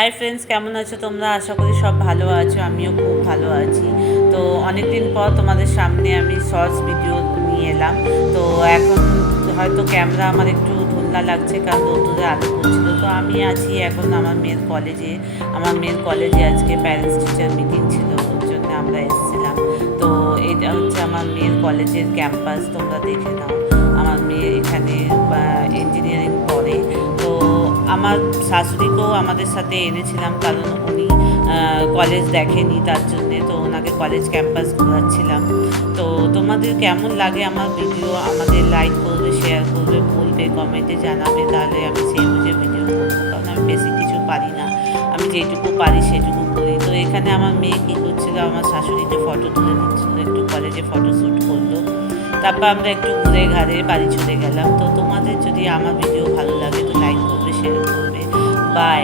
Hi friends, কেমন আছো তোমরা? আশা করি সব ভালো আছো, আমিও খুব ভালো আছি। তো অনেক দিন পর তোমাদের সামনে আমি শর্টস ভিডিও নিয়ে এলাম। তো এখন হয়তো ক্যামেরা আমার একটু ধুন্দা লাগছে, কারণ রোদ্দুরে আলো পড়ছিল। তো আমি আছি এখন আমার মেয়ের কলেজে আজকে প্যারেন্টস টিচার মিটিং ছিল, ওর জন্য আমরা এসেছিলাম। তো এটা হচ্ছে আমার মেয়ের কলেজের ক্যাম্পাস, তোমরা দেখে নাও। আমার মেয়ে এখানে ইঞ্জিনিয়ারিং পড়ে। তো আমার শাশুড়িকেও আমাদের সাথে এনেছিলাম, কারণ উনি কলেজ দেখেনি, তার জন্যে তো ওনাকে কলেজ ক্যাম্পাস ঘোরাচ্ছিলাম। তো তোমাদের কেমন লাগে আমার ভিডিও? আমাদের লাইক করবে, শেয়ার করবে, বলবে, কমেন্টে জানাবে, তাহলে আমি সেই বুঝে ভিডিও করবো। কারণ আমি বেশি কিছু পারি না, আমি যেটুকু পারি সেটুকু করি। তো এখানে আমার মেয়ে কী করছিল, আমার শাশুড়িকে ফটো তুলে দিচ্ছিল, একটু কলেজে ফটো শ্যুট করলো। তারপর আমরা একটু ঘুরে ঘাড়ে বাড়ি চলে গেলাম। তো তোমাদের যদি আমার ভিডিও ভালো লাগে তো লাইক করবে, শেয়ার করবে। বাই।